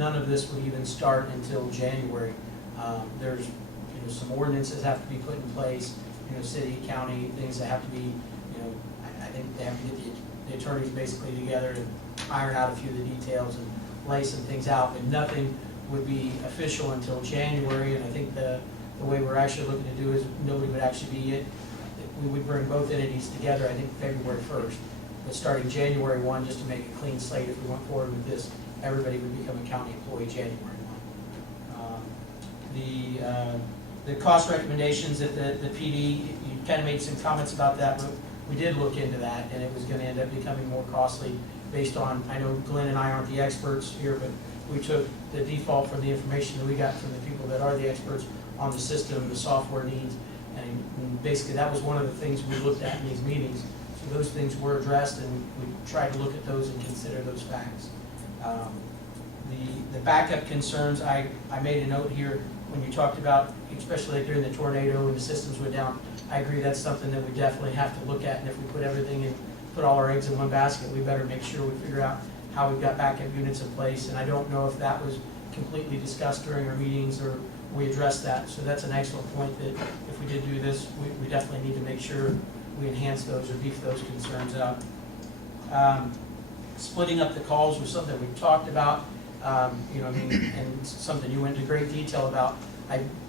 none of this would even start until January. There's some ordinances have to be put in place, city, county, things that have to be, I think they have to get the attorneys basically together and iron out a few of the details and lay some things out, but nothing would be official until January. And I think the way we're actually looking to do is nobody would actually be it. We would bring both entities together, I think, February 1st. But starting January 1, just to make a clean slate, if we went forward with this, everybody would become a county employee January 1. The cost recommendations that the PD, you kind of made some comments about that, but we did look into that, and it was going to end up becoming more costly based on, I know Glenn and I aren't the experts here, but we took the default from the information that we got from the people that are the experts on the system, the software needs, and basically that was one of the things we looked at in these meetings. So those things were addressed, and we tried to look at those and consider those facts. The backup concerns, I made a note here when you talked about, especially during the tornado and the systems went down. I agree that's something that we definitely have to look at, and if we put everything in, put all our eggs in one basket, we better make sure we figure out how we've got backup units in place. And I don't know if that was completely discussed during our meetings or we addressed that. So that's an excellent point, that if we did do this, we definitely need to make sure we enhance those or beef those concerns up. Splitting up the calls was something we've talked about, and something you went into great detail about.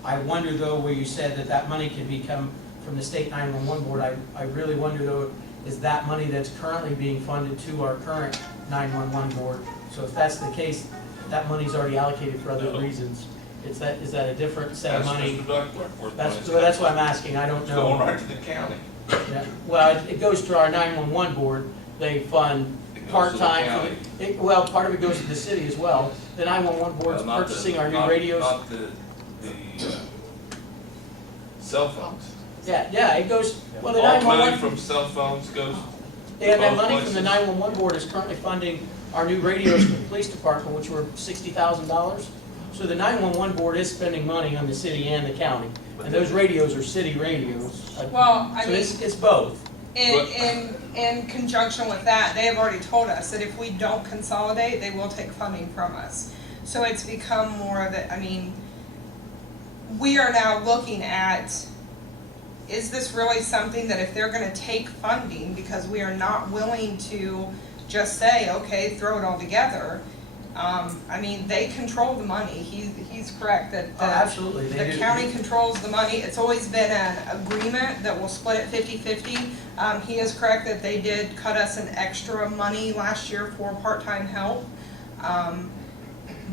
I wonder though, where you said that money can become from the state 911 board, I really wonder though, is that money that's currently being funded to our current 911 board? So if that's the case, that money's already allocated for other reasons. Is that a different set of money? That's what I'm asking. I don't know. It's going right to the county. Yeah. Well, it goes to our 911 board. They fund part-time. Well, part of it goes to the city as well. The 911 board's purchasing our new radios. Not the cell phones. Yeah, it goes. Well, the All 911 money from cell phones goes. Yeah, that money from the 911 board is currently funding our new radios for the police department, which were $60,000. So the 911 board is spending money on the city and the county, and those radios are city radios. Well, I so mean, it's both. In conjunction with that, they have already told us that if we don't consolidate, they will take funding from us. So it's become more of a, I mean, we are now looking at, is this really something that if they're gonna take funding, because we are not willing to just say, okay, throw it all together. I mean, they control the money. He's correct that Absolutely. the county controls the money. It's always been an agreement that we'll split it 50-50. He is correct that they did cut us an extra money last year for part-time help.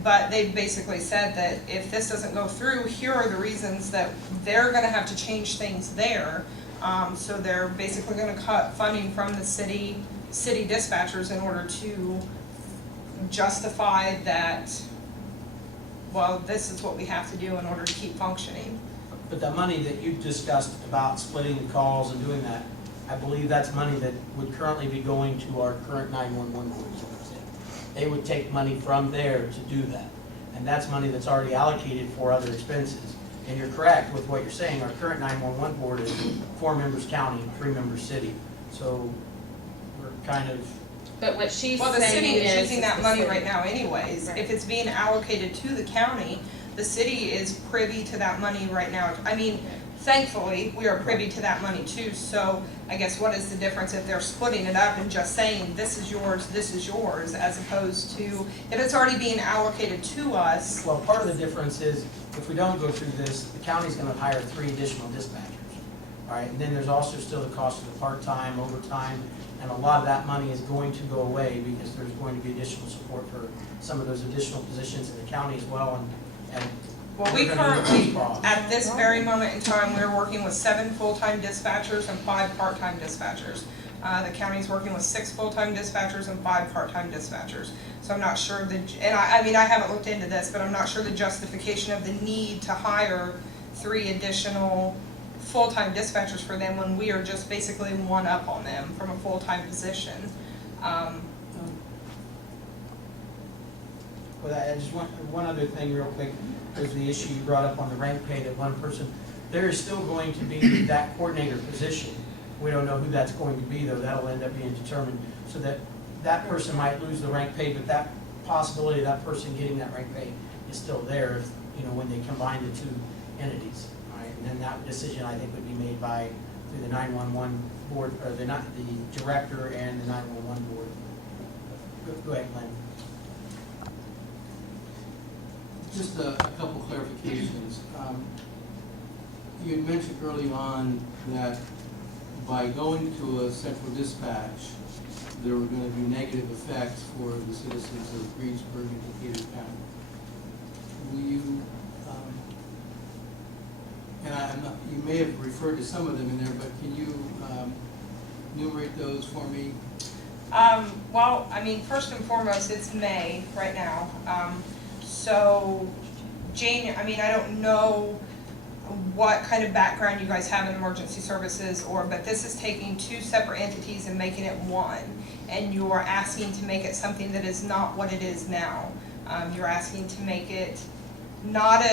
But they basically said that if this doesn't go through, here are the reasons that they're gonna have to change things there. So they're basically gonna cut funding from the city dispatchers in order to justify that, well, this is what we have to do in order to keep functioning. But the money that you discussed about splitting the calls and doing that, I believe that's money that would currently be going to our current 911 board. They would take money from there to do that. And that's money that's already allocated for other expenses. And you're correct with what you're saying. Our current 911 board is 4 members county and 3 members city. So we're kind of... But what she's Well, the saying city is using that money city. right now anyways. Right. If it's being allocated to the county, the city is privy to that money right now. I mean, thankfully, we are privy to that money too. So I guess what is the difference if they're splitting it up and just saying, this is yours, as opposed to, if it's already being allocated to us. Well, part of the difference is, if we don't go through this, the county's gonna hire 3 additional dispatchers. All right, and then there's also still the cost of the part-time, overtime, and a lot of that money is going to go away because there's going to be additional support for some of those additional positions in the county as well. And Well, we we're gonna look at those currently, costs. at this very moment in time, we're working with 7 full-time dispatchers and 5 part-time dispatchers. The county's working with 6 full-time dispatchers and 5 part-time dispatchers. So I'm not sure I mean, I haven't looked into this, but I'm not sure the justification of the need to hire 3 additional full-time dispatchers for them when we are just basically one up on them from a full-time position. Well, I just want, one other thing real quick, was the issue you brought up on the rank pay, that one person, there is still going to be that coordinator position. We don't know who that's going to be though, that'll end up being determined, so that person might lose the rank pay, but that possibility of that person getting that rate pay is still there, if, you know, when they combine the two entities, all right? And then that decision, I think, would be made through the 911 board, or the director and the 911 board. Go ahead, Glenn. Just a couple clarifications. You had mentioned early on that by going to a central dispatch, there were going to be negative effects for the citizens of Greensburg and Decatur County. Will you, and you may have referred to some of them in there, but can you enumerate those for me? Well, I mean, first and foremost, it's May right now. So, Jane, I mean, I don't know what kind of background you guys have in emergency services, but this is taking two separate entities and making it one. And you're asking to make it something that is not what it is now. You're asking to make it not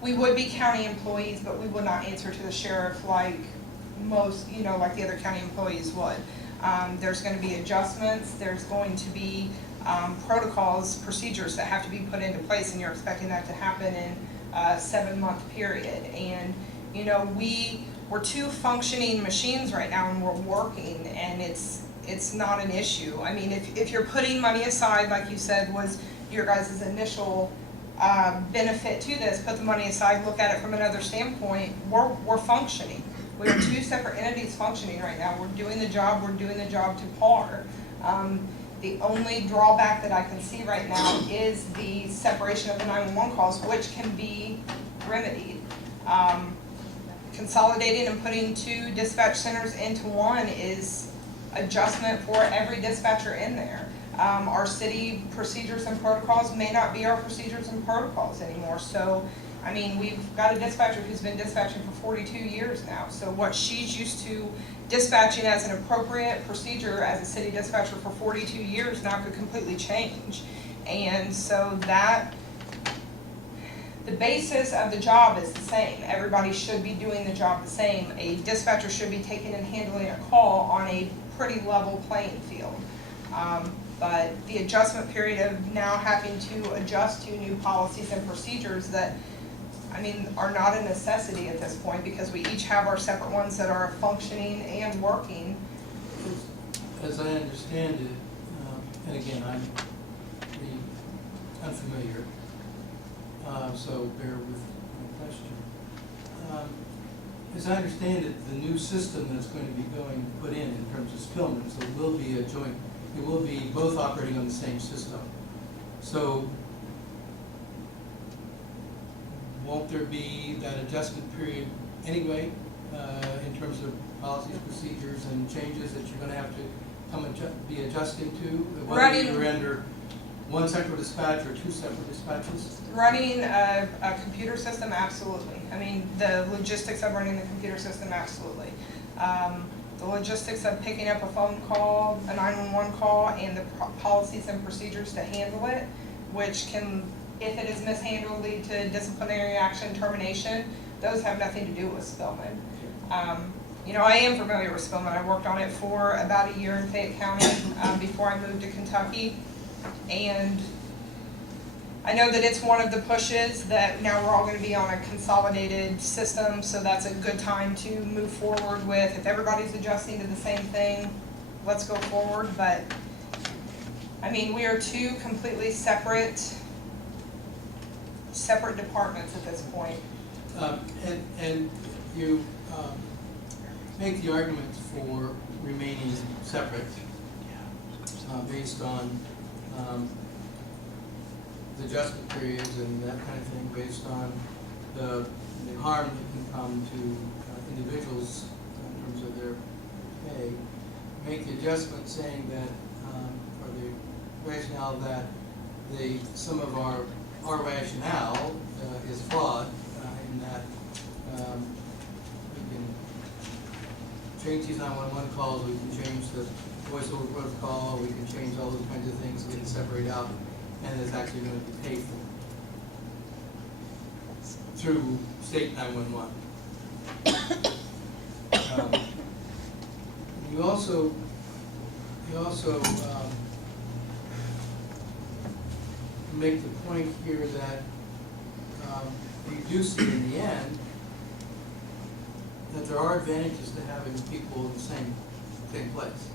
we would be county employees, but we would not answer to the sheriff like most, you know, like the other county employees would. There's going to be adjustments, there's going to be protocols, procedures that have to be put into place, and you're expecting that to happen in a 7-month period. And, you know, we're two functioning machines right now, and we're working, and it's not an issue. I mean, if you're putting money aside, like you said, was your guys' initial benefit to this, put the money aside, look at it from another standpoint, we're functioning. We are two separate entities functioning right now. We're doing the job to par. The only drawback that I can see right now is the separation of the 911 calls, which can be remedied. Consolidating and putting two dispatch centers into one is adjustment for every dispatcher in there. Our city procedures and protocols may not be our procedures and protocols anymore. So, I mean, we've got a dispatcher who's been dispatching for 42 years now. So what she's used to dispatching as an appropriate procedure as a city dispatcher for 42 years now could completely change. And so the basis of the job is the same. Everybody should be doing the job the same. A dispatcher should be taking and handling a call on a pretty level playing field. But the adjustment period of now having to adjust to new policies and procedures that, I mean, are not a necessity at this point, because we each have our separate ones that are functioning and working. As I understand it, and again, I'm pretty unfamiliar, so bear with my question. As I understand it, the new system that's going to be put in terms of Spillman, so it will be both operating on the same system. So won't there be that adjustment period anyway, in terms of policies, procedures, and changes that you're going to have to come and be adjusting to? Whether you're under one central dispatch or two separate dispatches? Running a computer system, absolutely. I mean, the logistics of running the computer system, absolutely. The logistics of picking up a phone call, a 911 call, and the policies and procedures to handle it, which can, if it is mishandled, lead to disciplinary action, termination. Those have nothing to do with Spillman. You know, I am familiar with Spillman. I worked on it for about a year in Fayette County before I moved to Kentucky. And I know that it's one of the pushes that now we're all going to be on a consolidated system, so that's a good time to move forward with. If everybody's adjusting to the same thing, let's go forward. But, I mean, we are two completely separate departments at this point. And you make the argument for remaining separate based on the adjustment periods and that kind of thing, based on the harm that can come to individuals in terms of their pay. Make the adjustment saying that, or the rationale that some of our rationale is flawed in that we can change these 911 calls, we can change the voice over protocol, we can change all those kinds of things, we can separate out, and it's actually going to be paid for through state 911. You also make the point here that you do see in the end that there are advantages to having people in the same place.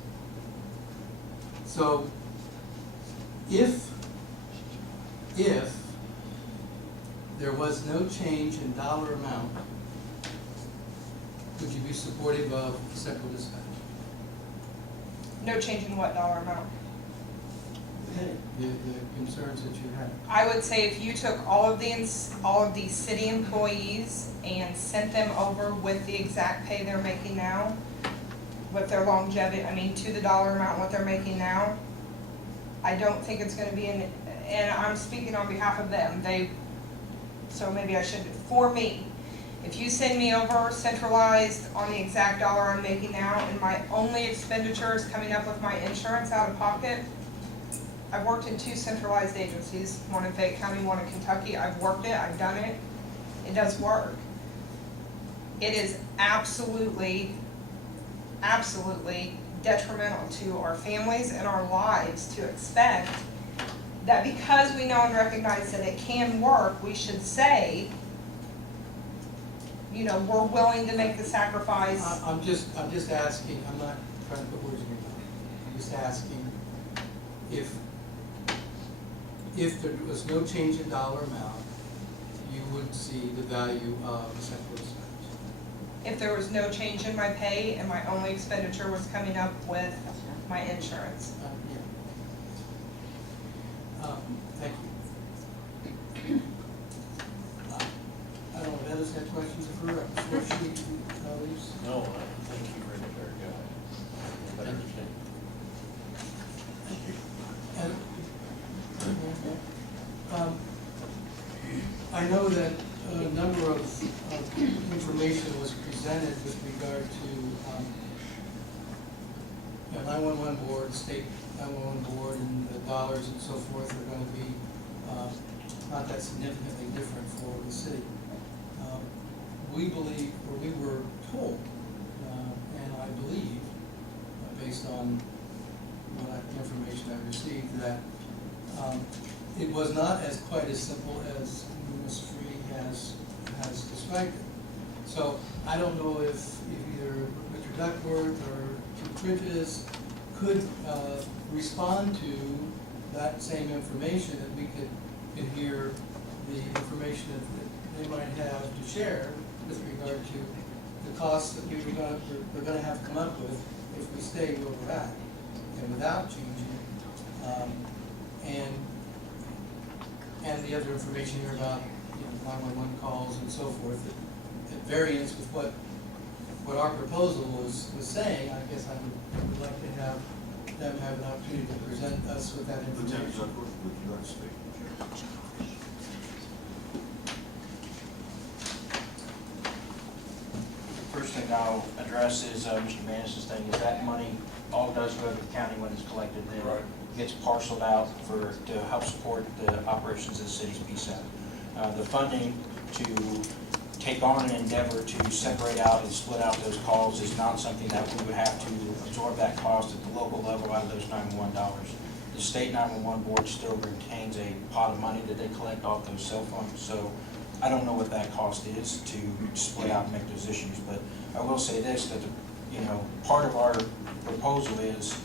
So if there was no change in dollar amount, would you be supportive of central dispatch? No change in what dollar amount? The concerns that you had. I would say if you took all of the city employees and sent them over with the exact pay they're making now, with their longevity, to the dollar amount what they're making now, I don't think it's gonna be and I'm speaking on behalf of them, so maybe I should, for me, if you send me over centralized on the exact dollar I'm making now, and my only expenditure is coming up with my insurance out of pocket, I've worked in 2 centralized agencies, one in Fayette County, one in Kentucky. I've worked it, I've done it. It does work. It is absolutely detrimental to our families and our lives to expect that because we know and recognize that it can work, we should say, we're willing to make the sacrifice. I'm just asking, I'm not trying to put words in your mouth. I'm just asking if there was no change in dollar amount, you would see the value of central dispatch. If there was no change in my pay and my only expenditure was coming up with my insurance. Thank you. I don't know if others have questions for her before she leaves. No, I think you read it very good. I understand. Thank you. I know that a number of information was presented with regard to 911 board, state 911 board, and the dollars and so forth are going to be not that significantly different for the city. We believe, or we were told, and I believe, based on what information I received, that it was not as quite as simple as Ms. Free has described it. So I don't know if either Mr. Duckworth or Chief Bridges could respond to that same information, that we could hear the information that they might have to share with regard to the costs that we're going to have to come up with if we stay where we're at and without changing it. And the other information here about 911 calls and so forth, at variance with what our proposal was saying. I guess I would like to have them have an opportunity to present us with that Lieutenant information. Duckworth, would you like to speak? First thing I'll address is Mr. Manis's thing, is that money all does go to the county when it's collected, then Right. gets parceled out to help support the operations of the city's PSAP. The funding to take on an endeavor to separate out and split out those calls is not something that we would have to absorb that cost at the local level out of those 911 dollars. The state 911 board still retains a pot of money that they collect off those cell phones, so I don't know what that cost is to split out and make those issues, but I will say this, that part of our proposal is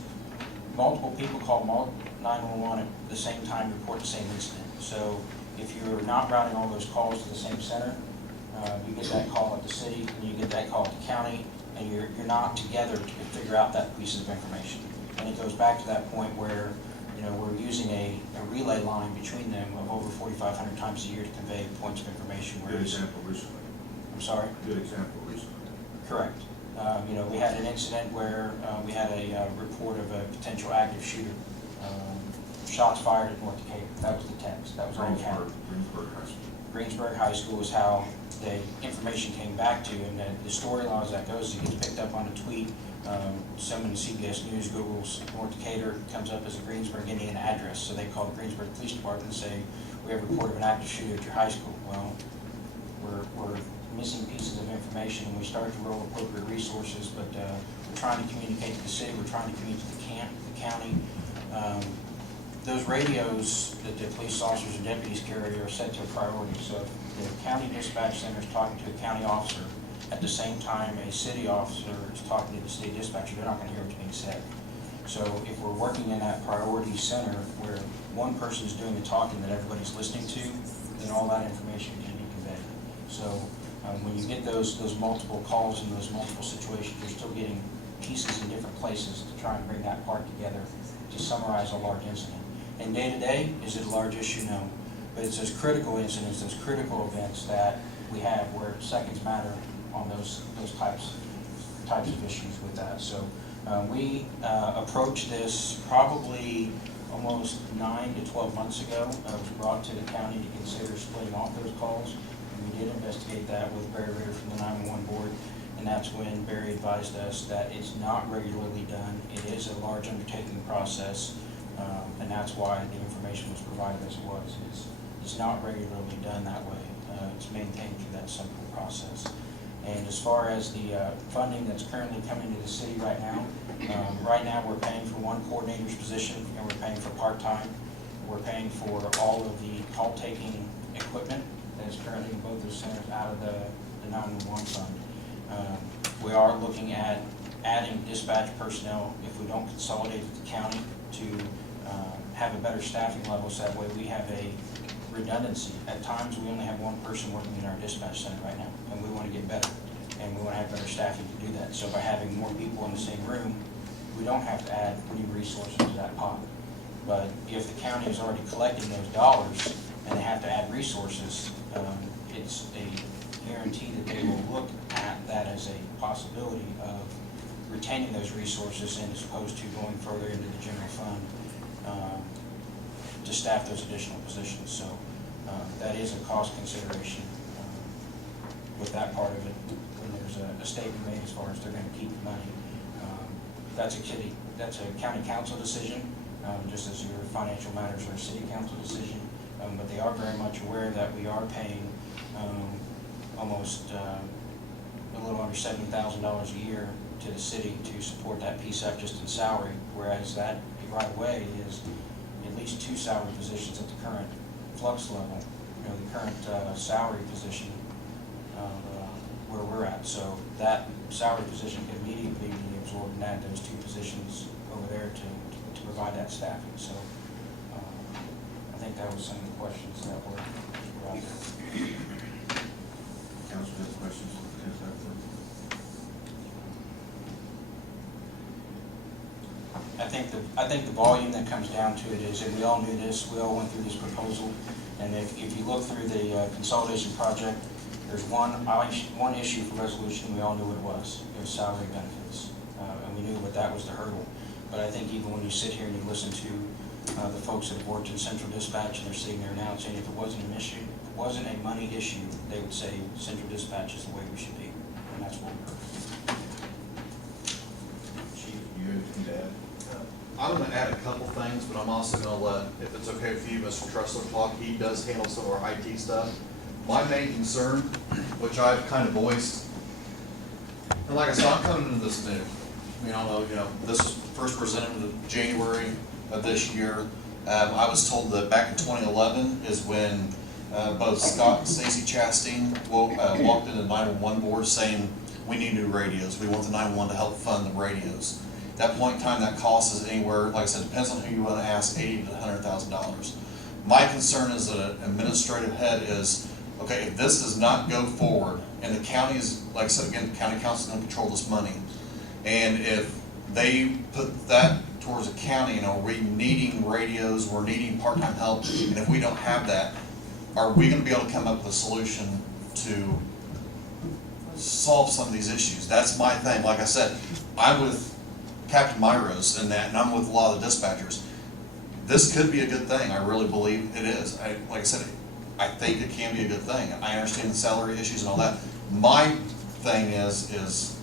multiple people call 911 at the same time, report the same incident. So if you're not routing all those calls to the same center, you get that call at the city, and you get that call at the county, and you're not together to figure out that piece of information. And it goes back to that point where we're using a relay line between them of over 4,500 times a year to convey points of information. Good example recently. I'm sorry? Good example recently. Correct. We had an incident where we had a report of a potential active shooter. Shots fired at North Decatur. That was the text. That was on camera. Greensburg High School. Greensburg High School is how the information came back to, and the storyline as that goes, it gets picked up on a tweet. Someone in CBS News Googles North Decatur, comes up as a Greensburg Indian address, so they call the Greensburg Police Department and say, we have a report of an active shooter at your high school. Well, we're missing pieces of information, and we start to roll appropriate resources, but we're trying to communicate to the city, we're trying to communicate to the county. those radios that the police officers and deputies carry are set to a priority. So if the county dispatch center is talking to a county officer, at the same time a city officer is talking to the city dispatcher, they're not gonna hear what's being said. So if we're working in that priority center where one person is doing the talking that everybody's listening to, then all that information can be conveyed. So when you get those multiple calls and those multiple situations, you're still getting pieces in different places to try and bring that part together to summarize a large incident. And day to day, is it a large issue? No. But it's those critical incidents, those critical events that we have where seconds matter on those types of issues with that. So we approached this probably almost 9 to 12 months ago. It was brought to the county to consider splitting off those calls. And we did investigate that with Barry Ritter from the 911 board. And that's when Barry advised us that it's not regularly done. It is a large undertaking process, and that's why the information was provided as it was. It's not regularly done that way. It's maintained through that simple process. And as far as the funding that's currently coming to the city right now we're paying for one coordinator's position, and we're paying for part-time. We're paying for all of the call-taking equipment that is currently in both those centers out of the 911 fund. We are looking at adding dispatch personnel if we don't consolidate with the county to have a better staffing level, so that way we have a redundancy. At times, we only have one person working in our dispatch center right now, and we want to get better, and we want to have better staffing to do that. So by having more people in the same room, we don't have to add new resources to that pot. But if the county is already collecting those dollars and they have to add resources, it's a guarantee that they will look at that as a possibility of retaining those resources, and as opposed to going further into the general fund to staff those additional positions. So that is a cost consideration with that part of it. When there's a statement made as far as they're going to keep the money, that's a county council decision, just as your financial matters are a city council decision. But they are very much aware that we are paying almost a little under $70,000 a year to the city to support that PSAP just in salary, whereas that right away is at least 2 salary positions at the current flux level, the current salary position where we're at. So that salary position can immediately be absorbed and add those 2 positions over there to provide that staffing. So I think that was some of the questions that were out there. Council has questions? I think the volume that comes down to it is, and we all knew this, we all went through this proposal, and if you look through the consolidation project, there's one issue for resolution, we all knew what it was salary benefits, and we knew what that was the hurdle. But I think even when you sit here and you listen to the folks that have worked in central dispatch, and they're sitting there now saying if it wasn't an issue, if it wasn't a money issue, they would say central dispatch is the way we should be, and that's what we're. Chief, you have anything to add? I'm gonna add a couple things, but I'm also gonna let, if it's okay with you, Mr. Tressler talk. He does handle some of our IT stuff. My main concern, which I've kind of voiced, and like I said, I'm coming into this new. I mean, I don't know, this was first presented in January of this year. I was told that back in 2011 is when both Scott and Stacy Chastain walked into the 911 board saying, we need new radios. We want the 911 to help fund the radios. At that point in time, that cost is anywhere, like I said, depends on who you want to ask, $80,000 to $100,000. My concern is that an administrative head is, okay, if this does not go forward, and the county is, like I said again, the county council is going to control this money, and if they put that towards the county, we're needing radios, we're needing part-time help, and if we don't have that, are we going to be able to come up with a solution to solve some of these issues? That's my thing. Like I said, I'm with Captain Myros in that, and I'm with a lot of the dispatchers. This could be a good thing. I really believe it is. Like I said, I think it can be a good thing. I understand the salary issues and all that. My thing is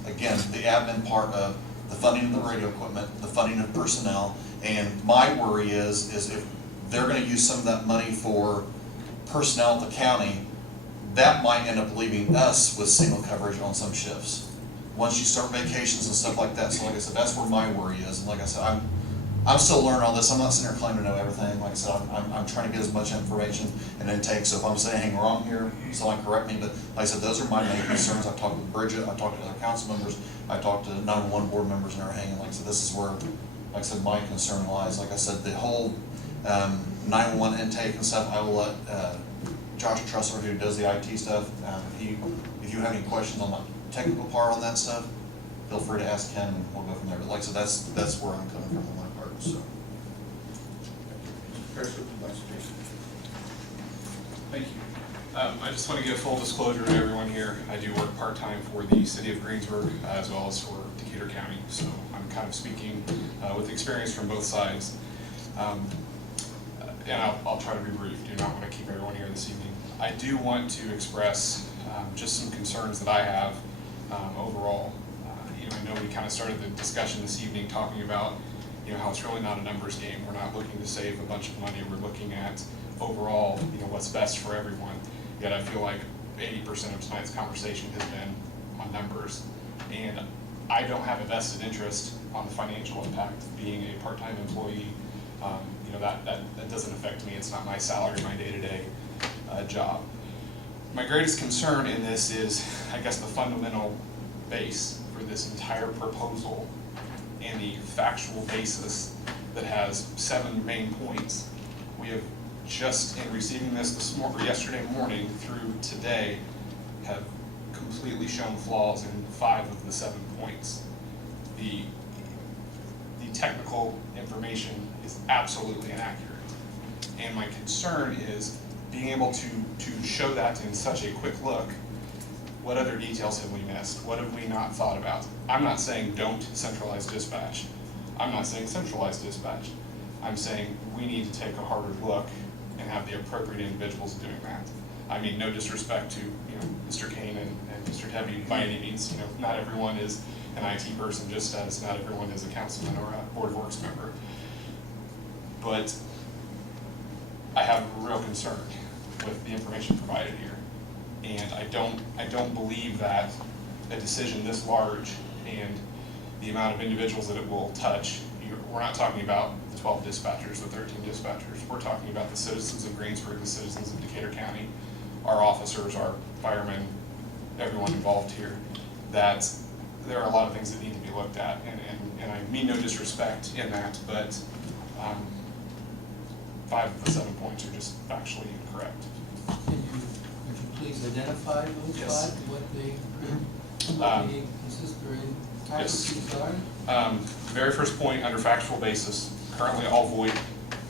again, the admin part of the funding of the radio equipment, the funding of personnel, and my worry is if they're going to use some of that money for personnel at the county, that might end up leaving us with single coverage on some shifts once you start vacations and stuff like that. So like I said, that's where my worry is. And like I said, I'm still learning all this. I'm not sitting here claiming to know everything. Like I said, I'm trying to get as much information and intake. So if I'm saying anything wrong here, someone correct me. But like I said, those are my main concerns. I've talked with Bridget. I've talked to other council members. I've talked to 911 board members and everything. And like I said, this is where, like I said, my concern lies. Like I said, the whole 911 intake and stuff, I will let Josh Trussler, who does the IT stuff, if you have any questions on the technical part on that stuff, feel free to ask him and we'll go from there. But like I said, that's where I'm coming from on my part, so. Chris, would you like to speak? Thank you. I just want to give full disclosure to everyone here. I do work part-time for the city of Greensburg as well as for Decatur County. So I'm kind of speaking with experience from both sides. And I'll try to be brief. Do not want to keep everyone here this evening. I do want to express just some concerns that I have overall. I know we kind of started the discussion this evening talking about how it's really not a numbers game. We're not looking to save a bunch of money. We're looking at overall what's best for everyone. Yet I feel like 80% of tonight's conversation has been on numbers. And I don't have a vested interest on the financial impact of being a part-time employee. That doesn't affect me. It's not my salary, my day-to-day job. My greatest concern in this is, I guess, the fundamental base for this entire proposal and the factual basis that has 7 main points. We have just, in receiving this yesterday morning through today, have completely shown flaws in 5 of the 7 points. The technical information is absolutely inaccurate. And my concern is being able to show that in such a quick look. What other details have we missed? What have we not thought about? I'm not saying don't centralize dispatch. I'm not saying centralize dispatch. I'm saying we need to take a harder look and have the appropriate individuals doing that. I mean, no disrespect to Mr. Kane and Mr. Tebby by any means. Not everyone is an IT person, just as not everyone is a councilman or a board of works member. But I have a real concern with the information provided here. And I don't believe that a decision this large and the amount of individuals that it will touch, we're not talking about the 12 dispatchers, the 13 dispatchers. We're talking about the citizens of Greensburg, the citizens of Decatur County, our officers, our firemen, everyone involved here, that there are a lot of things that need to be looked at. And I mean no disrespect in that, but 5 of the 7 points are just factually incorrect. Would you please identify those Yes. 5, what they consist or inaccuracies are? Very first point under factual basis, currently all VoIP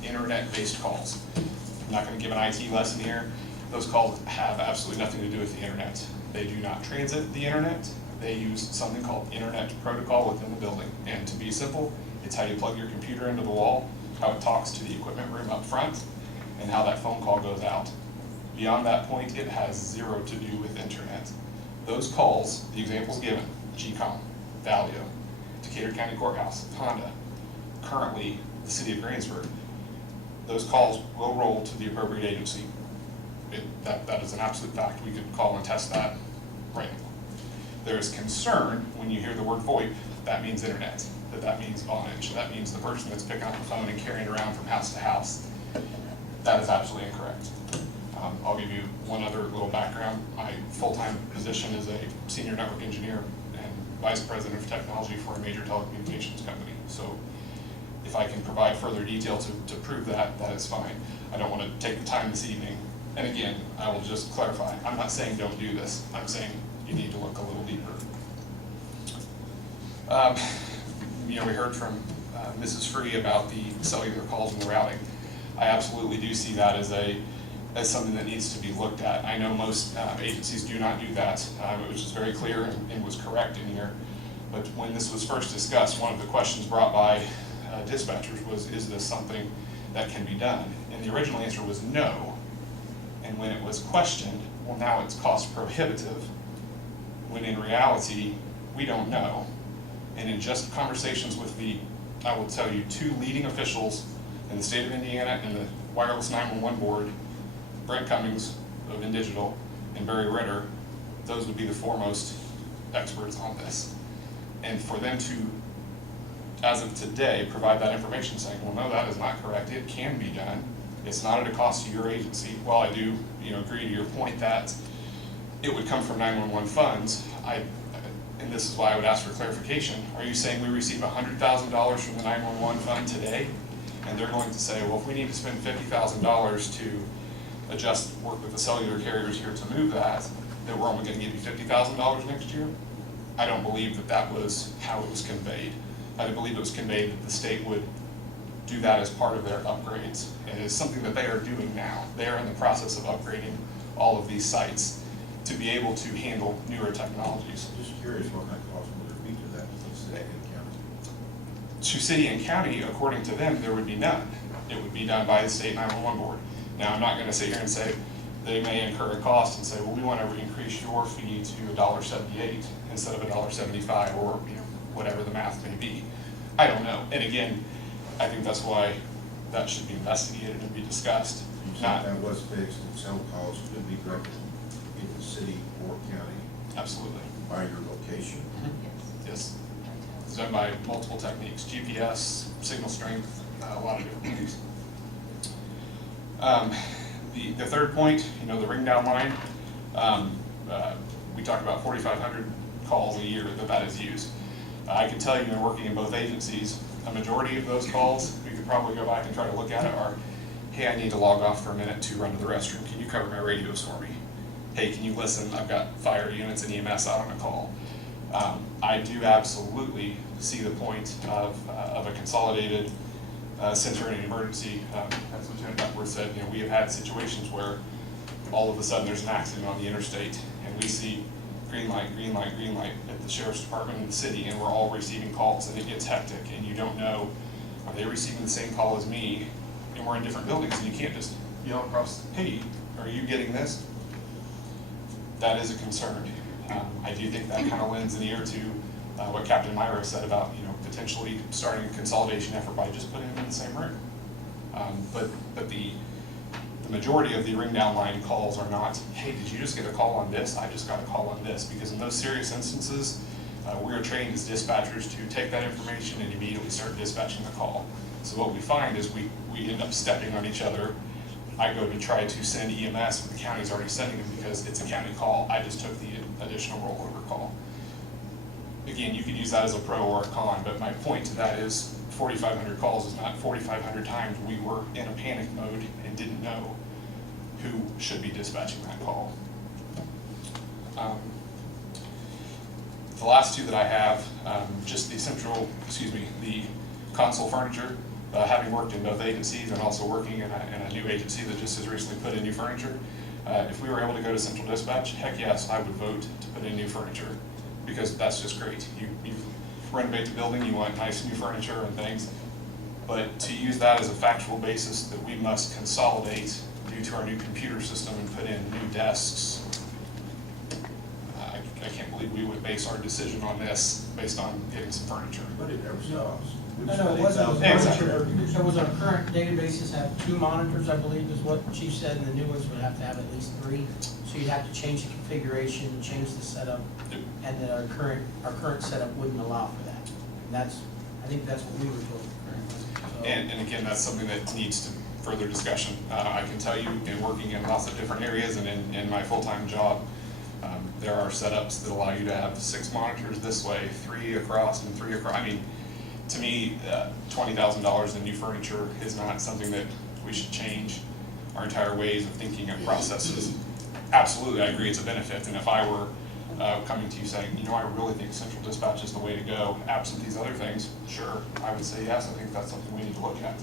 internet-based calls. I'm not going to give an IT lesson here. Those calls have absolutely nothing to do with the internet. They do not transit the internet. They use something called internet protocol within the building. And to be simple, it's how you plug your computer into the wall, how it talks to the equipment room up front, and how that phone call goes out. Beyond that point, it has 0 to do with internet. Those calls, the examples given, GCOM, Valio, Decatur County Courthouse, Honda, currently the city of Greensburg, those calls will roll to the appropriate agency. That is an absolute fact. We could call and test that right now. There is concern when you hear the word VoIP, that means internet, that means vonage, that means the person that's picking up the phone and carrying it around from house to house. That is absolutely incorrect. I'll give you one other little background. My full-time position is a senior network engineer and vice president of technology for a major telecommunications company. So if I can provide further detail to prove that, that is fine. I don't want to take the time this evening. And again, I will just clarify, I'm not saying don't do this. I'm saying you need to look a little deeper. We heard from Mrs. Free about the cellular calls and the routing. I absolutely do see that as something that needs to be looked at. I know most agencies do not do that, which is very clear and was correct in here. But when this was first discussed, one of the questions brought by dispatchers was, is this something that can be done? And the original answer was no. And when it was questioned, well, now it's cost prohibitive, when in reality, we don't know. And in just conversations with I will tell you, 2 leading officials in the state of Indiana and the Wireless 911 Board, Brent Cummings of InDigital and Barry Ritter, those would be the foremost experts on this. And for them to as of today, provide that information saying, well, no, that is not correct, it can be done, it's not at a cost to your agency. While I do, agree to your point that it would come from 911 funds, and this is why I would ask for clarification, are you saying we receive $100,000 from the 911 fund today? And they're going to say, well, if we need to spend $50,000 to work with the cellular carriers here to move that, then we're only gonna give you $50,000 next year? I don't believe that that was how it was conveyed. I believe it was conveyed that the state would do that as part of their upgrades. And it is something that they are doing now. They are in the process of upgrading all of these sites to be able to handle newer technologies. Just curious, what kind of cost would there be to that, to city and county? To city and county, according to them, there would be none. It would be done by the state 911 board. Now, I'm not gonna sit here and say, they may incur a cost and say, well, we wanna increase your fee to $1.78 instead of $1.75, or whatever the math may be. I don't know. And again, I think that's why that should be investigated and be discussed. You said Not, that was fixed, and cell calls could be directed in the city or county absolutely. by your location. Yes. It's done by multiple techniques, GPS, signal strength, a lot of different things. The third point, the ring down line, we talked about 4,500 calls a year that is used. I can tell you, in working in both agencies, a majority of those calls, we could probably go back and try to look at it, are, hey, I need to log off for a minute to run to the restroom. Can you cover my radios for me? Hey, can you listen? I've got fire units and EMS out on a call. I do absolutely see the point of a consolidated center in an emergency. As Lieutenant Duckworth said, we have had situations where all of a sudden there's an accident on the interstate, and we see green light, green light, green light at the sheriff's department in the city, and we're all receiving calls, and it gets hectic, and you don't know, are they receiving the same call as me? And we're in different buildings, and you can't just yell across, hey, are you getting this? That is a concern. I do think that kind of lends an ear to what Captain Myra said about, potentially starting a consolidation effort by just putting them in the same room. But the majority of the ring down line calls are not, hey, did you just get a call on this? I just got a call on this. Because in those serious instances, we are trained as dispatchers to take that information and immediately start dispatching the call. So what we find is we end up stepping on each other. I go to try to send EMS, but the county's already sending them because it's a county call. I just took the additional rollover call. Again, you could use that as a pro or a con, but my point to that is 4,500 calls is not 4,500 times we were in a panic mode and didn't know who should be dispatching that call. The last two that I have, just the console furniture, having worked in both agencies and also working in a new agency that just has recently put in new furniture. If we were able to go to central dispatch, heck yes, I would vote to put in new furniture, because that's just great. You renovate the building, you want nice new furniture and things, but to use that as a factual basis that we must consolidate due to our new computer system and put in new desks, I can't believe we would base our decision on this based on getting some furniture. But it never stops. No, it wasn't, Exactly. there was our current databases have 2 monitors, I believe is what the chief said, and the new ones would have to have at least 3. So you'd have to change the configuration, change the setup, Yep. and then our current setup wouldn't allow for that. And I think that's what we were told currently. So- And again, that's something that needs to further discussion. I can tell you, in working in lots of different areas and in my full-time job, there are setups that allow you to have 6 monitors this way, 3 across and 3 across. I mean, to me, $20,000 in new furniture is not something that we should change our entire ways of thinking and processes. Absolutely, I agree it's a benefit, and if I were coming to you saying, I really think central dispatch is the way to go, absent these other things, sure, I would say yes, I think that's something we need to look at.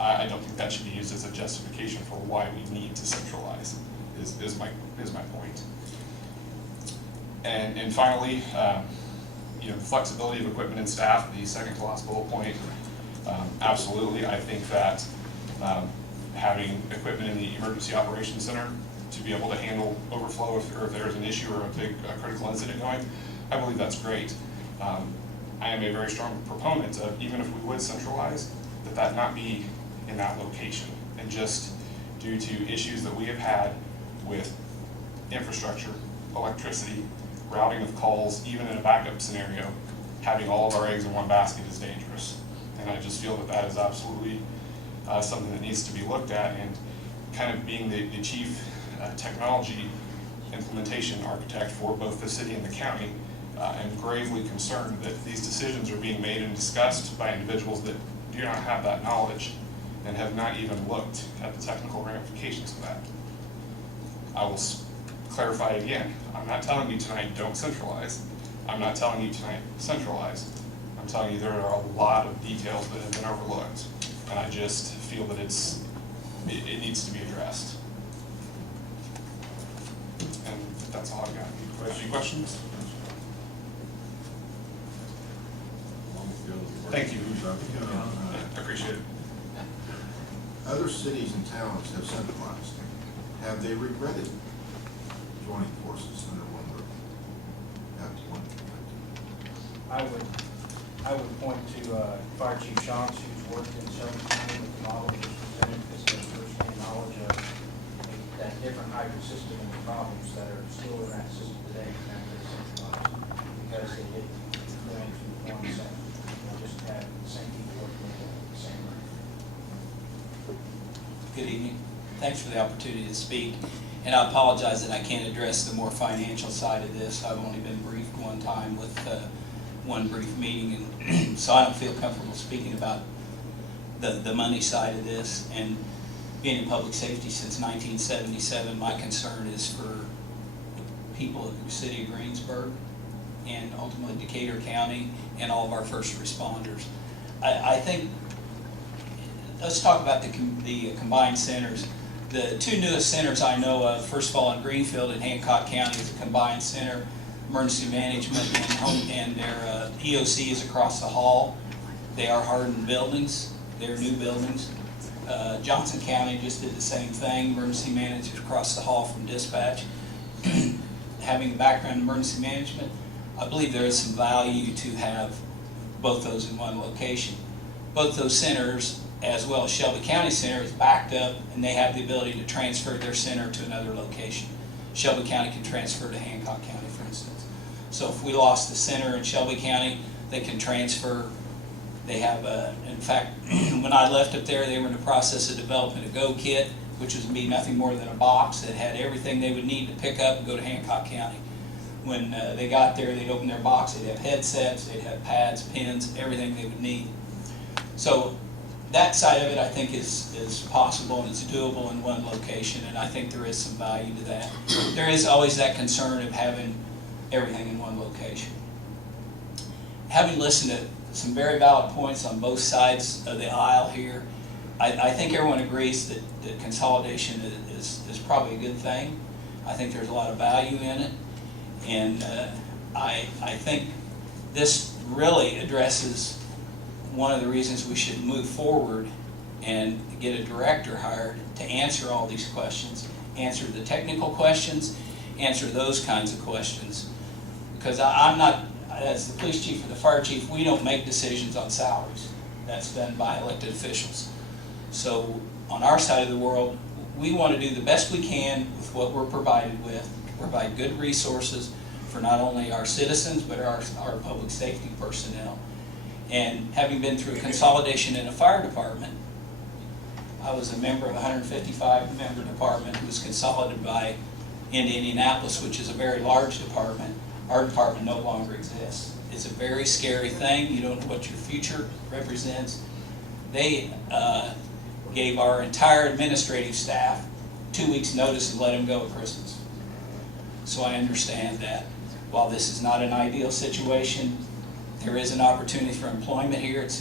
I don't think that should be used as a justification for why we need to centralize, is my point. And finally, the flexibility of equipment and staff, the second to last bullet point, absolutely, I think that having equipment in the emergency operations center to be able to handle overflow if there's an issue or a big critical incident going, I believe that's great. I am a very strong proponent of, even if we would centralize, that not be in that location. And just due to issues that we have had with infrastructure, electricity, routing of calls, even in a backup scenario, having all of our eggs in one basket is dangerous. And I just feel that that is absolutely something that needs to be looked at, and kind of being the chief technology implementation architect for both the city and the county, I'm gravely concerned that these decisions are being made and discussed by individuals that do not have that knowledge and have not even looked at the technical ramifications of that. I will clarify again, I'm not telling you tonight don't centralize. I'm not telling you tonight centralize. I'm telling you there are a lot of details that have been overlooked, and I just feel that it needs to be addressed. And that's all I've got. Any questions? Thank you. I appreciate it. Other cities and towns have centralized. Have they regretted joining forces under one roof? After one. I would point to Fire Chief Shantz, who's worked in Shelby County with the model that was presented, because he has firsthand knowledge of that different hybrid system and the problems that are still in that system today, and that they centralized, because they didn't go into one center. They just had the same people working in the same room. Good evening. Thanks for the opportunity to speak. And I apologize that I can't address the more financial side of this. I've only been briefed one time with one brief meeting, and so I don't feel comfortable speaking about the money side of this. And being in public safety since 1977, my concern is for the people of the city of Greensburg and ultimately Decatur County and all of our first responders. I think, let's talk about the combined centers. The two newest centers I know of, first of all in Greenfield and Hancock County, is a combined center, emergency management, and their EOC is across the hall. They are hardened buildings, they're new buildings. Johnson County just did the same thing, emergency managers across the hall from dispatch. Having a background in emergency management, I believe there is some value to have both those in one location. Both those centers, as well as Shelby County Center, is backed up, and they have the ability to transfer their center to another location. Shelby County can transfer to Hancock County, for instance. So if we lost the center in Shelby County, they can transfer. They have in fact, when I left up there, they were in the process of developing a Go kit, which would be nothing more than a box that had everything they would need to pick up and go to Hancock County. When they got there, they'd open their box, they'd have headsets, they'd have pads, pens, everything they would need. So that side of it, I think, is possible and it's doable in one location, and I think there is some value to that. There is always that concern of having everything in one location. Having listened to some very valid points on both sides of the aisle here, I think everyone agrees that consolidation is probably a good thing. I think there's a lot of value in it, and I think this really addresses one of the reasons we should move forward and get a director hired to answer all these questions, answer the technical questions, answer those kinds of questions. Because I'm not, as the police chief or the fire chief, we don't make decisions on salaries. That's done by elected officials. So on our side of the world, we want to do the best we can with what we're provided with, provide good resources for not only our citizens, but our public safety personnel. And having been through a consolidation in a fire department, I was a member of a 155-member department who was consolidated by Indianapolis, which is a very large department. Our department no longer exists. It's a very scary thing. You don't know what your future represents. They gave our entire administrative staff 2 weeks' notice and let them go at Christmas. So I understand that while this is not an ideal situation, there is an opportunity for employment here. It's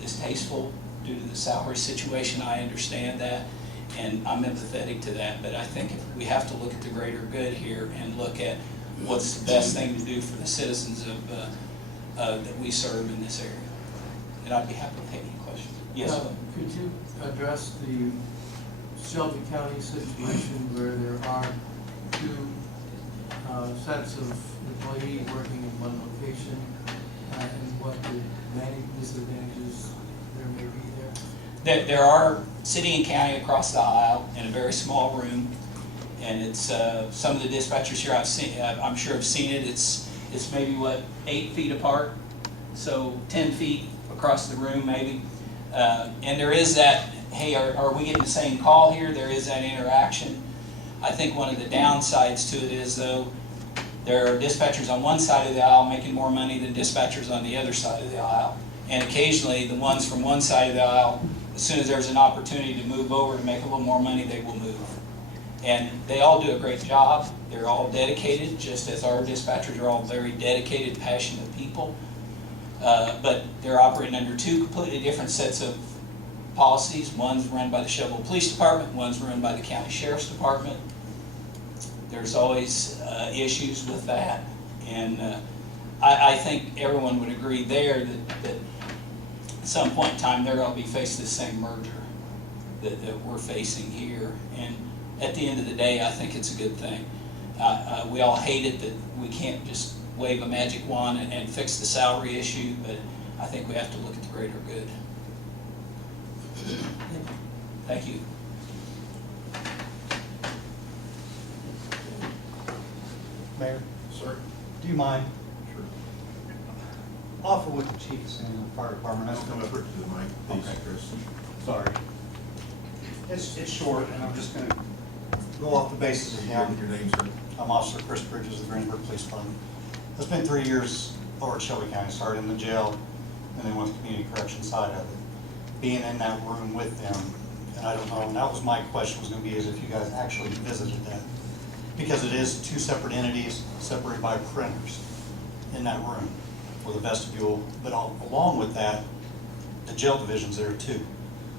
distasteful due to the salary situation. I understand that, and I'm empathetic to that. But I think we have to look at the greater good here and look at what's the best thing to do for the citizens that we serve in this area. And I'd be happy to take any questions. Yes. Could you address the Shelby County situation where there are two sets of employees working in one location, and what the disadvantages there may be there? There are city and county across the aisle in a very small room, and it's some of the dispatchers here I'm sure have seen it. It's maybe 8 feet apart, so 10 feet across the room maybe. And there is that, hey, are we getting the same call here? There is that interaction. I think one of the downsides to it is, though, there are dispatchers on one side of the aisle making more money than dispatchers on the other side of the aisle. And occasionally, the ones from one side of the aisle, as soon as there's an opportunity to move over to make a little more money, they will move. And they all do a great job. They're all dedicated, just as our dispatchers are all very dedicated, passionate people. But they're operating under two completely different sets of policies. One's run by the Shelbyville Police Department, one's run by the County Sheriff's Department. There's always issues with that. And I think everyone would agree there that at some point in time they're going to be facing the same merger that we're facing here. And at the end of the day, I think it's a good thing. We all hate it that we can't just wave a magic wand and fix the salary issue, but I think we have to look at the greater good. Thank you. Mayor, Sir? do you mind? Sure. Off of what the chief is saying in the fire department, I'll that's come up to the mic, please, Okay. Chris. sorry. It's short, and I'm just gonna go off the basis of Your one. your name, sir? I'm Officer Chris Bridges of the Greensburg Police Department. I spent 3 years over at Shelby County, started in the jail, and then went to the community correction side of it. Being in that room with them, and I don't know, and that was my question, was gonna be, is if you guys actually visited that. Because it is two separate entities, separated by printers in that room with a vestibule, but along with that, the jail division's there too.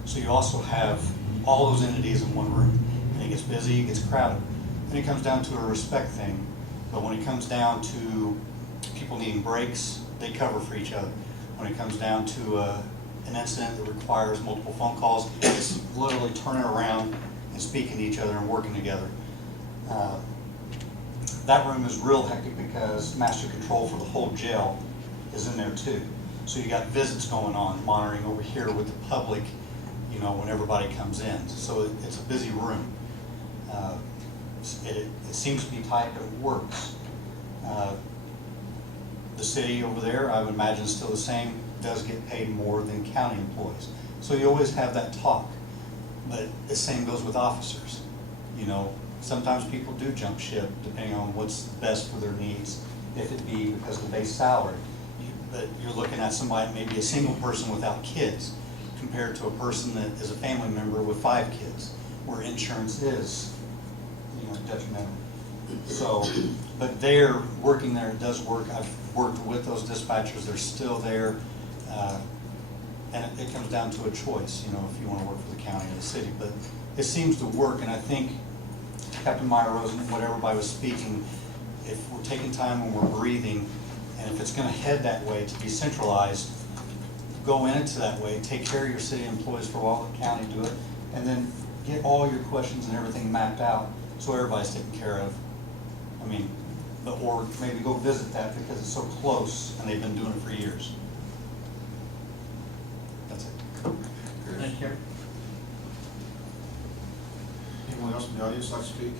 So you also have all those entities in one room, and it gets busy, it gets crowded. And it comes down to a respect thing, but when it comes down to people needing breaks, they cover for each other. When it comes down to an incident that requires multiple phone calls, it's literally turning around and speaking to each other and working together. That room is real hectic because master control for the whole jail is in there too. So you got visits going on, monitoring over here with the public, you know, when everybody comes in. So it's a busy room. It seems to be tight, but it works. The city over there, I would imagine still the same, does get paid more than county employees. So you always have that talk. But the same goes with officers. You know, sometimes people do jump ship depending on what's best for their needs, if it be because of the base salary. But you're looking at somebody, maybe a single person without kids, compared to a person that is a family member with 5 kids, where insurance is, you know, detrimental. So, but they're working there, it does work. I've worked with those dispatchers, they're still there. And it comes down to a choice, you know, if you want to work for the county or the city. But it seems to work, and I think Captain Meyer Rosen, what everybody was speaking, if we're taking time when we're breathing, and if it's going to head that way to be centralized, go into that way, take care of your city employees for a while, the county do it, and then get all your questions and everything mapped out so everybody's taken care of. I mean, or maybe go visit that because it's so close and they've been doing it for years. That's it. Thank you. Anyone else in the audience like to speak?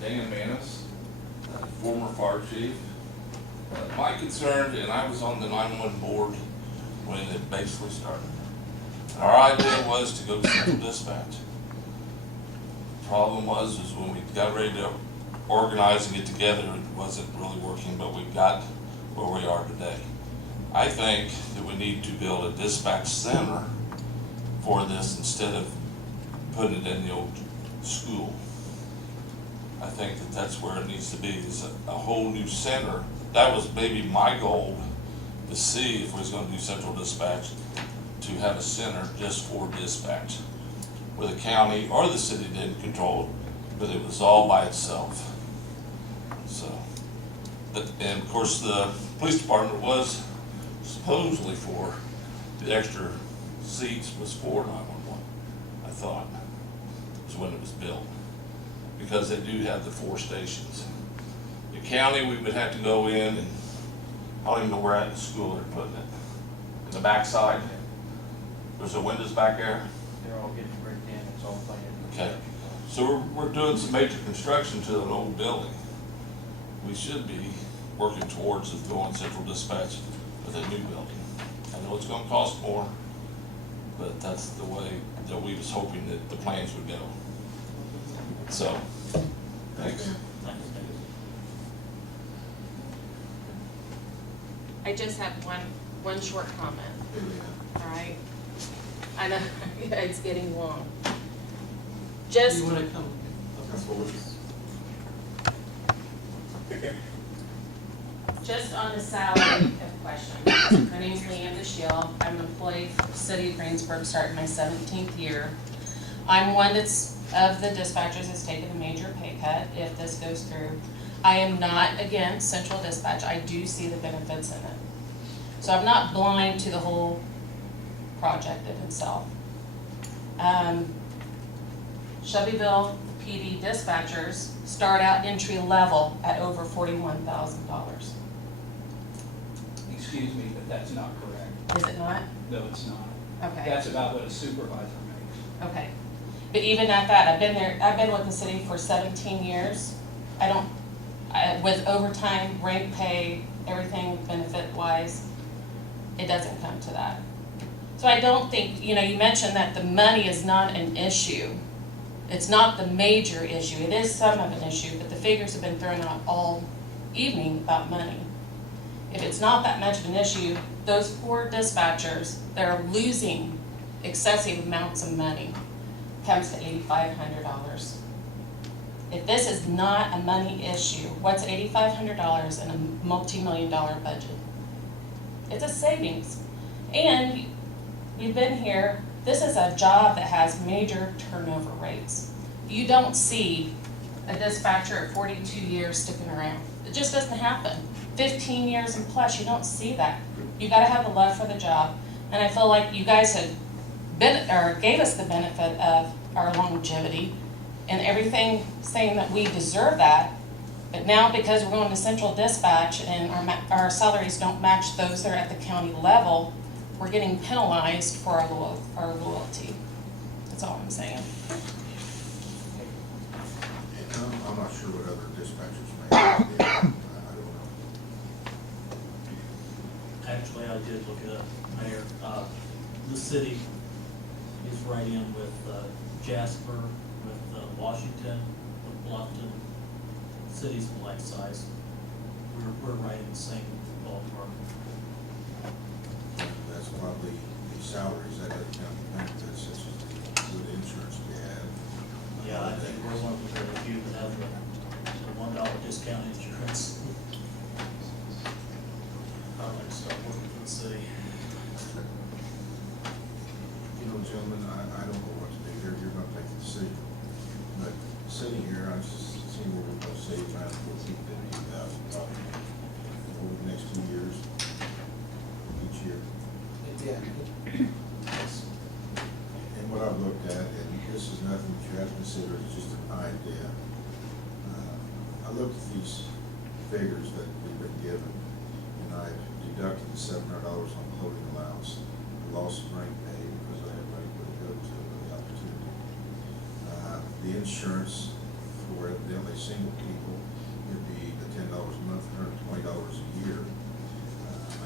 Dan Manis, former fire chief. My concern, and I was on the 911 board when it basically started. Our idea was to go to central dispatch. Problem was when we got ready to organize and get together, it wasn't really working, but we got where we are today. I think that we need to build a dispatch center for this instead of putting it in the old school. I think that that's where it needs to be, is a whole new center. That was maybe my goal, to see if we was gonna do central dispatch, to have a center just for dispatch, where the county or the city didn't control it, but it was all by itself. So, and of course, the police department was supposedly for, the extra seats was for 911, I thought, was when it was built. Because they do have the 4 stations. The county, we would have to go in and, I don't even know where at the school they're putting it. In the backside, there's the windows back there. They're all getting bricked in, it's all planned. Okay. So we're doing some major construction to an old building. we should be working towards of going central dispatch with a new building. I know it's gonna cost more, but that's the way that we was hoping that the plans would go. So, thanks. I just have one short comment, Hey, Leanne. all right? I know, it's getting long. Just, You wanna come? That's what we're- just on the salary of question. My name's Leanne DeShiel. I'm an employee for the city of Greensburg, starting my 17th year. I'm one that's, of the dispatchers that's taken a major pay cut if this goes through. I am not against central dispatch. I do see the benefits in it. So I'm not blind to the whole project in itself. Shelbyville PD dispatchers start out entry level at over $41,000. Excuse me, but that's not correct. Is it not? No, it's not. Okay. That's about what a supervisor makes. Okay. But even at that, I've been with the city for 17 years. With overtime, rank pay, everything benefit-wise, it doesn't come to that. So I don't think, you mentioned that the money is not an issue. It's not the major issue. It is some of an issue, but the figures have been thrown out all evening about money. If it's not that much of an issue, those poor dispatchers that are losing excessive amounts of money comes to $8,500. If this is not a money issue, what's $8,500 in a multi-million-dollar budget? It's a savings. And we've been here, this is a job that has major turnover rates. You don't see a dispatcher at 42 years sticking around. It just doesn't happen. 15 years and plus, you don't see that. You gotta have a love for the job. And I feel like you guys had gave us the benefit of our longevity and everything, saying that we deserve that. But now, because we're going to central dispatch and our salaries don't match those that are at the county level, we're getting penalized for our loyalty. That's all I'm saying. I'm not sure what other dispatchers may have. I don't know. Actually, I did look it up, Mayor. The city is right in with Jasper, with Washington, with Bluffton, cities of like size. We're right in the same ballpark. That's probably the salaries that other county benefits, such as the good insurance we have. Yeah, I think we're one of the very few that have the $1 discount insurance. I'd like to start working for the city. Gentlemen, I don't know what to do here, you're gonna make the decision. But sitting here, I'm just seeing where we're gonna save around $14,000, $15,000 over the next 2 years, each year. Yeah. And what I've looked at, and this is nothing that you have to consider, it's just an idea. I looked at these figures that we've been given, and I've deducted the $700 on clothing allowance, the loss of rank pay, because I have money to go to the opportunity. The insurance for evidently single people would be the $10 a month, $120 a year.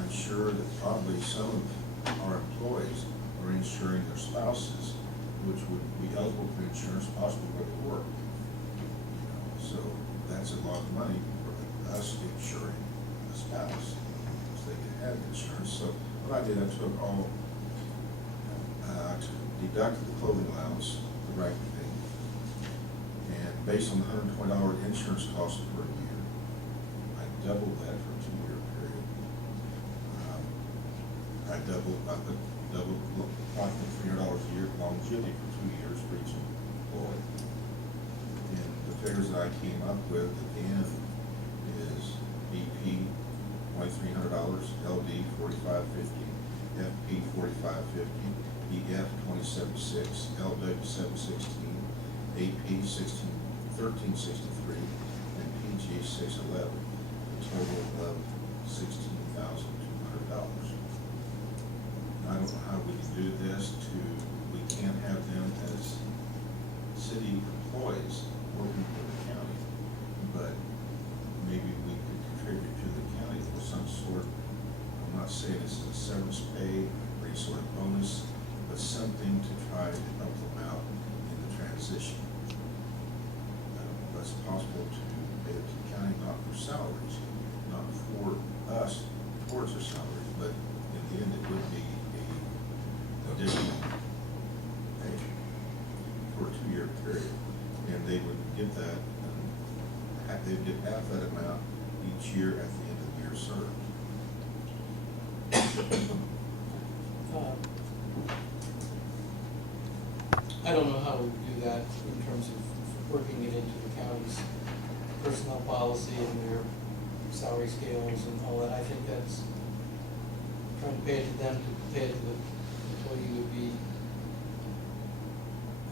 I'm sure that probably some of our employees are insuring their spouses, which would be eligible for insurance possibly where they work. So that's a lot of money for us insuring a spouse, so they can have insurance. So what I did, I took all, I deducted the clothing allowance, the right thing, and based on the $120 insurance cost per year, I doubled that for a 2-year period. I put double, approximately $300 a year longevity for 2 years for each employee. And the figures that I came up with at the end is BP $2,300, LD $4,550, FP $4,550, EF $2,706, LW $716, AP $1363, and PG $611, a total of $16,200. I don't know how we can do this we can't have them as city employees working for the county, but maybe we position. But it's possible to pay it to the county, not for salaries, not for us towards their salaries, but in the end, it would be a additional pay for a 2-year period. And they would get that, they'd get half that amount each year at the end of the year served. I don't know how we would do that in terms of working it into the county's personnel policy and their salary scales and all that. I think that's, trying to pay it to them to pay it to the employee would be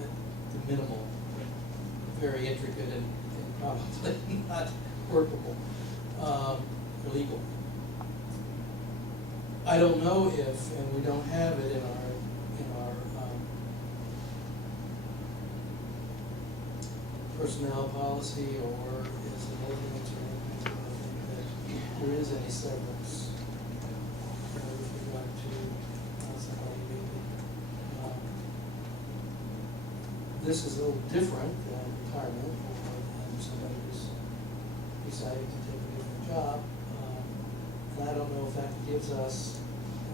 at the minimal, very intricate and probably not workable, legal. I don't know if, and we don't have it in our personnel policy or is an ordinance or anything, I think that there is any severance with regard to somebody leaving. This is a little different than retirement or than somebody who's deciding to take a different job. And I don't know if that gives us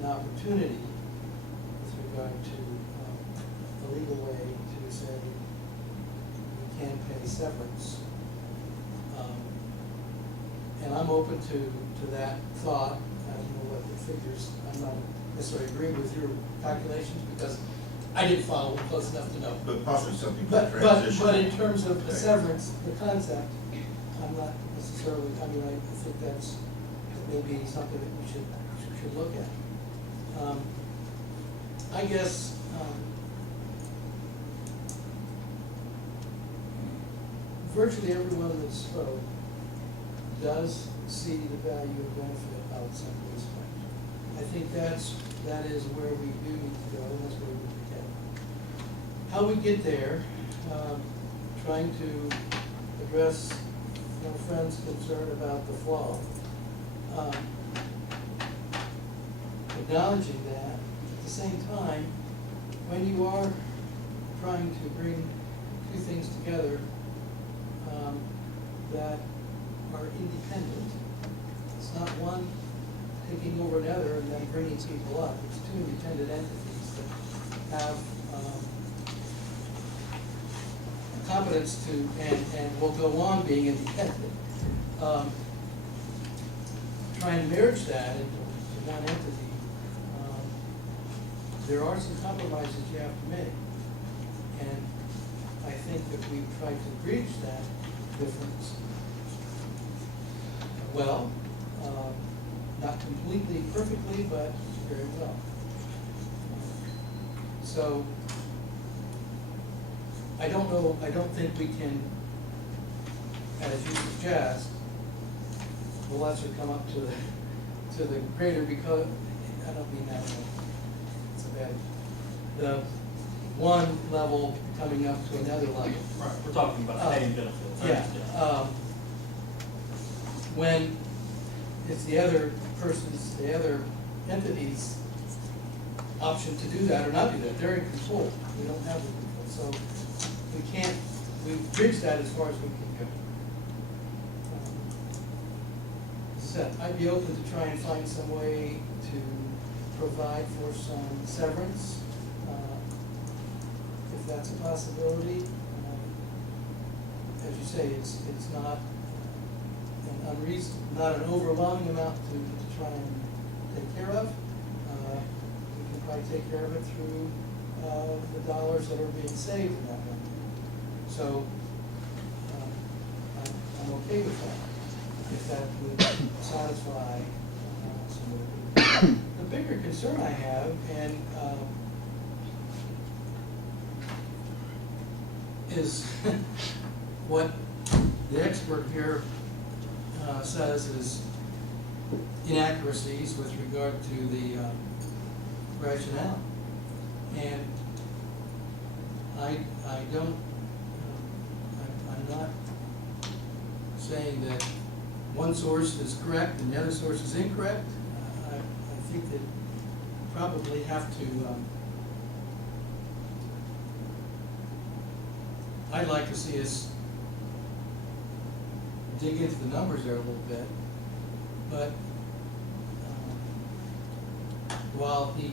an opportunity with regard to a legal way to say we can pay severance. And I'm open to that thought. I don't know what the figures, I'm not necessarily agreeing with your calculations because I didn't follow them close enough to know. But possibly something for But transition. in terms of the Okay. severance, the concept, I'm not necessarily, I mean, I think that's maybe something that we should look at. I guess, virtually everyone that spoke does see the value and benefit of somebody's spec. I think that is where we do need to go, and that's where we need to get. How we get there, trying to address my friend's concern about the flaw. Acknowledging that, at the same time, when you are trying to bring two things together that are independent, it's not one taking over another and then bringing people up. It's two independent entities that have competence to, and will go on being independent. Try and merge that into one entity. There are some compromises you have to make. And I think that we've tried to bridge that difference well, not completely perfectly, but very well. So I don't know, I don't think we can, as you suggest, the lesser come up to the greater, because, I don't mean that way, it's a bad, the one level coming up to another level. Right, we're talking about pay and benefits. I Yeah, understand. when it's the other person's, the other entity's option to do that or not do that, they're in control, we don't have the control, so we can't, we've bridged that as far as we can go. As I said, I'd be open to try and find some way to provide for some severance, if that's a possibility. As you say, it's not not an overwhelming amount to try and take care of. We can probably take care of it through the dollars that are being saved in that one. So I'm okay with that, if that would satisfy some of the people. The bigger concern I have, and is what the expert here says is inaccuracies with regard to the rationale. And I don't, I'm not saying that one source is correct and the other source is incorrect. I think that probably have to I'd like to see us dig into the numbers there a little bit, but while he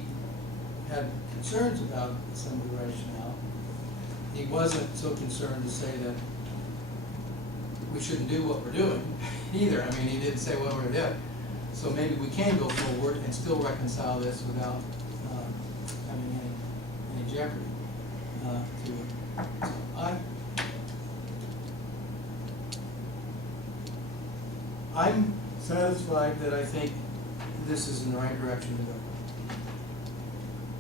had concerns about some of the rationale, he wasn't so concerned to say that we shouldn't do what we're doing either. I mean, he didn't say what we're gonna do. So maybe we can go forward and still reconcile this without having any jeopardy to it. So I'm satisfied that I think this is in the right direction to go.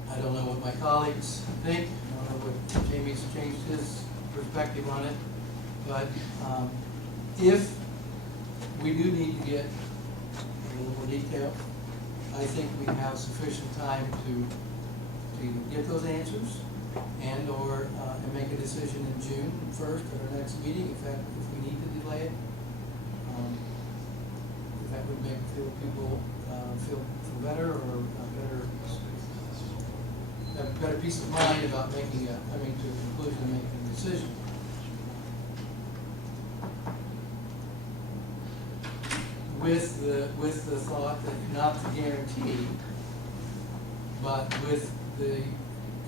I don't know what my colleagues think, I don't know what Jamie's changed his perspective on it, but if we do need to get a little more detail, I think we have sufficient time to either get those answers and/or and make a decision in June 1st at our next meeting, if we need to delay it. If that would make people feel better, or have a better peace of mind about coming to a conclusion and making a decision. With the thought that not to guarantee, but with the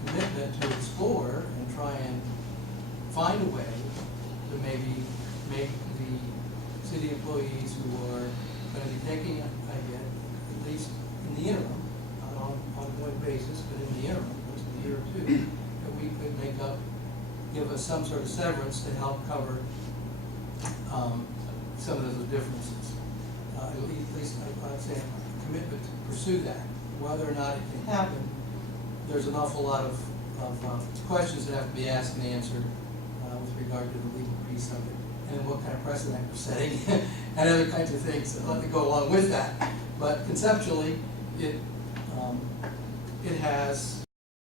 commitment to explore and try and find a way to maybe make the city employees who are going to be taking, at least in the interim, not on an ongoing basis, but in the interim, just a year or two, that we could give us some sort of severance to help cover some of those differences. At least I'd say a commitment to pursue that. Whether or not it can happen, there's an awful lot of questions that have to be asked and answered with regard to the legal piece of it, and what kind of precedent we're setting, and other kinds of things that go along with that. But conceptually, it has